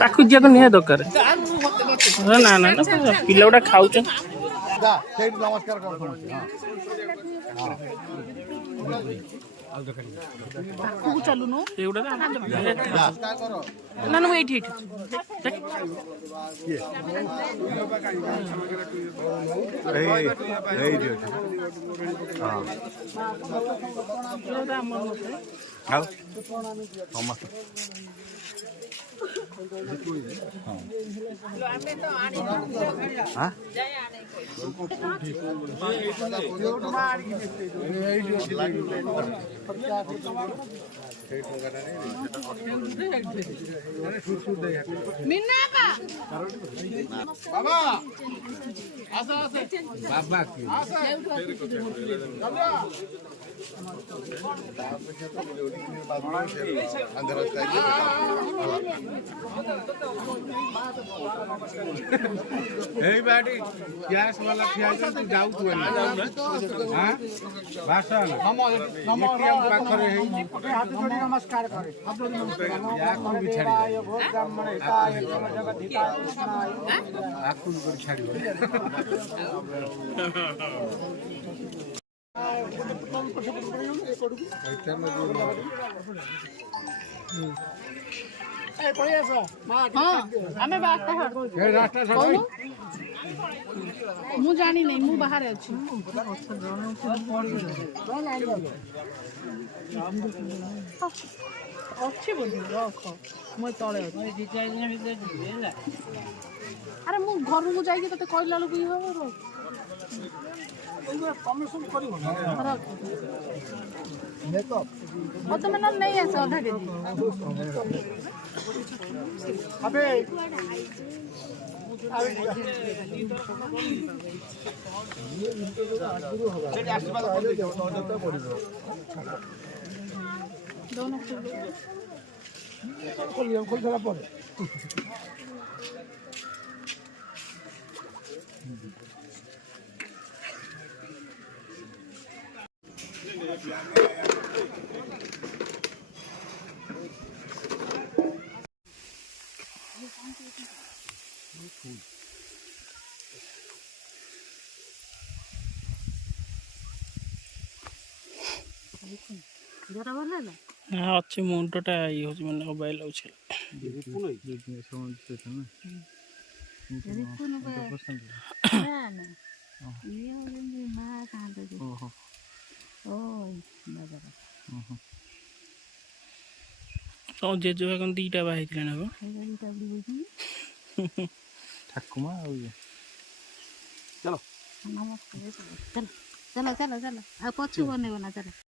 ताकू जिया निहा दरकार ना ना ना पिला गुड़ा खाऊ नमस्कार चलुनु ना ना एठी गैस वाला जाऊ नमस्कार मु जानी नहीं मु बाहर अच्छी अच्छी बोली रख मु तले अरे मु घर को जाई तते कहला लोग ई हो कमिशन करिवो मेकअप तो मैंने नहीं ऐसा आधा के दी अबे दोनों खोल देला पर हाँ अच्छे मुंडटा ये हो मैंने मोबाइल अच्छे तो जेजो कौन दीटा बाहर ना ठाकुमा चलो चलो चलो चलो चलो आ पछु बने बना चलो